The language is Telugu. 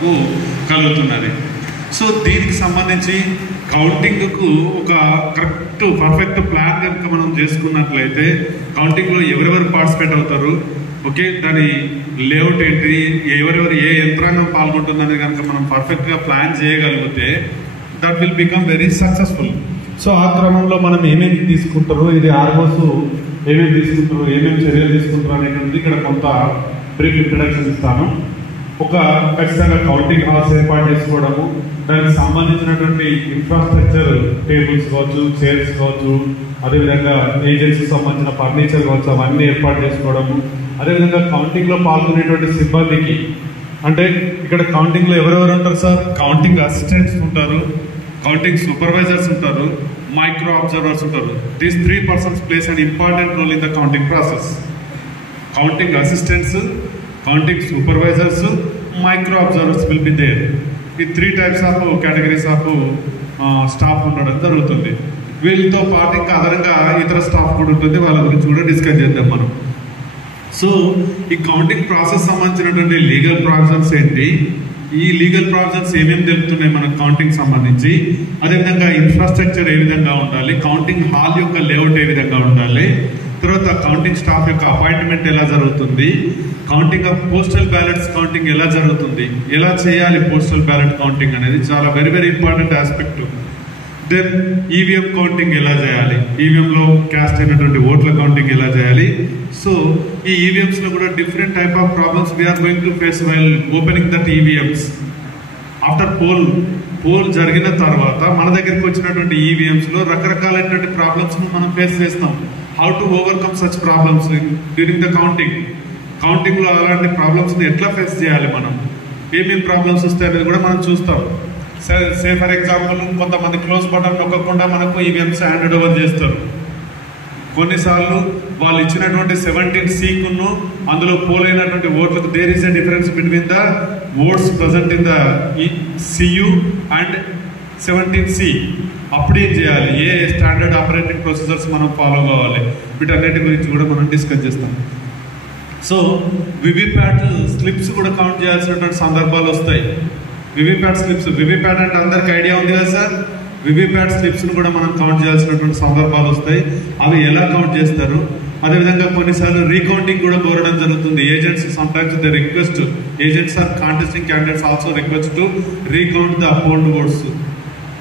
మనకు కలుగుతున్నది. సో దీనికి సంబంధించి కౌంటింగ్కు ఒక కరెక్ట్ పర్ఫెక్ట్ ప్లాన్ కనుక మనం చేసుకున్నట్లయితే కౌంటింగ్లో ఎవరెవరు పార్టిసిపేట్ అవుతారు, ఓకే, దాని లేఅవుట్ ఏంటి, ఎవరెవరు ఏ యంత్రాంగం పాల్గొంటుందని కనుక మనం పర్ఫెక్ట్గా ప్లాన్ చేయగలిగితే that will become very successful. So ఆ క్రమంలో మనం ఏమేమి తీసుకుంటారు, ఇది ఆర్మోస్ ఏమేమి తీసుకుంటారు, ఏమేమి చర్యలు తీసుకుంటారు అనేటువంటి ఇక్కడ కొంత బ్రీఫ్ ఇంట్రడక్షన్ ఇస్తాను. ఒక ఖచ్చితంగా కౌంటింగ్ హాల్స్ ఏర్పాటు చేసుకోవడము, దానికి సంబంధించినటువంటి ఇన్ఫ్రాస్ట్రక్చర్ టేబుల్స్ కావచ్చు, చైర్స్ కావచ్చు, అదేవిధంగా ఏజెన్సీకి సంబంధించిన ఫర్నిచర్ కావచ్చు, అవన్నీ ఏర్పాటు చేసుకోవడము. అదేవిధంగా కౌంటింగ్లో పాల్గొనేటువంటి సిబ్బందికి, అంటే ఇక్కడ కౌంటింగ్లో ఎవరెవరు ఉంటారు సార్, కౌంటింగ్ అసిస్టెంట్స్ ఉంటారు, కౌంటింగ్ సూపర్వైజర్స్ ఉంటారు, మైక్రో అబ్జర్వర్స్ ఉంటారు. These 3 persons plays an important role in the counting process. Counting assistants, counting supervisors, micro observers will be there. ఈ 3 types of categories of staff ఉండడం జరుగుతుంది. వీళ్ళతో పాటు ఇంకా అదనంగా ఇతర స్టాఫ్ కూడా ఉంటుంది, వాళ్ళ గురించి కూడా డిస్కస్ చేద్దాం మనం. సో ఈ కౌంటింగ్ ప్రాసెస్ సంబంధించినటువంటి లీగల్ ప్రావిజన్స్ ఏంటి, ఈ లీగల్ ప్రావిజన్స్ ఏమేమి తెలుపుతున్నాయి మనకు కౌంటింగ్ సంబంధించి, అదేవిధంగా ఇన్ఫ్రాస్ట్రక్చర్ ఏ విధంగా ఉండాలి, కౌంటింగ్ హాల్ యొక్క లేఅవుట్ ఏ విధంగా ఉండాలి, తర్వాత కౌంటింగ్ స్టాఫ్ యొక్క అపాయింట్మెంట్ ఎలా జరుగుతుంది, counting of postal ballots counting ఎలా జరుగుతుంది, ఎలా చేయాలి పోస్టల్ బ్యాలెట్ కౌంటింగ్ అనేది చాలా very very important aspect. Then EVM counting ఎలా చేయాలి, ఈవీఎంలో క్యాస్ట్ అయినటువంటి ఓట్ల కౌంటింగ్ ఎలా చేయాలి. సో ఈ ఈవీఎంస్లో కూడా different type of problems we're going to face while opening that EVMs. After poll జరిగిన తర్వాత మన దగ్గరికి వచ్చినటువంటి ఈవీఎంస్లో రకరకాలైనటువంటి ప్రాబ్లమ్స్ను మనం ఫేస్ చేస్తాం. How to overcome such problems during the కౌంటింగ్లో అలాంటి ప్రాబ్లమ్స్ని ఎట్లా ఫేస్ చేయాలి, మనం ఏమేమి ప్రాబ్లమ్స్ వస్తాయనేది కూడా మనం చూస్తాం. సే ఫర్ ఎగ్జాంపుల్, కొంతమంది క్లోజ్ బటన్ నొక్కకుండా మనకు ఈవీఎంస్ హ్యాండ్ ఓవర్ చేస్తారు. కొన్నిసార్లు వాళ్ళు ఇచ్చినటువంటి 17C అందులో పోలైనటువంటి ఓట్లకు there is a difference between the votes present in the CU and 17C. అప్పుడు ఏం చేయాలి, ఏ స్టాండర్డ్ ఆపరేటింగ్ ప్రొసీజర్స్ మనం ఫాలో కావాలి, వీటన్నిటి గురించి కూడా మనం డిస్కస్ చేస్తాం. సో వివిప్యాట్ స్లిప్స్ కూడా కౌంట్ చేయాల్సినటువంటి సందర్భాలు వస్తాయి. వివిప్యాట్ స్లిప్స్, వివిప్యాట్ అంటే అందరికి ఐడియా ఉంది కదా సార్, వివిప్యాట్ స్లిప్స్ను కూడా మనం కౌంట్ చేయాల్సినటువంటి సందర్భాలు వస్తాయి. అవి ఎలా కౌంట్ చేస్తారు, అదేవిధంగా కొన్నిసార్లు రీకౌంటింగ్ కూడా కోరడం జరుగుతుంది. Agents sometimes agents are contesting candidates also request to recount the polled oats.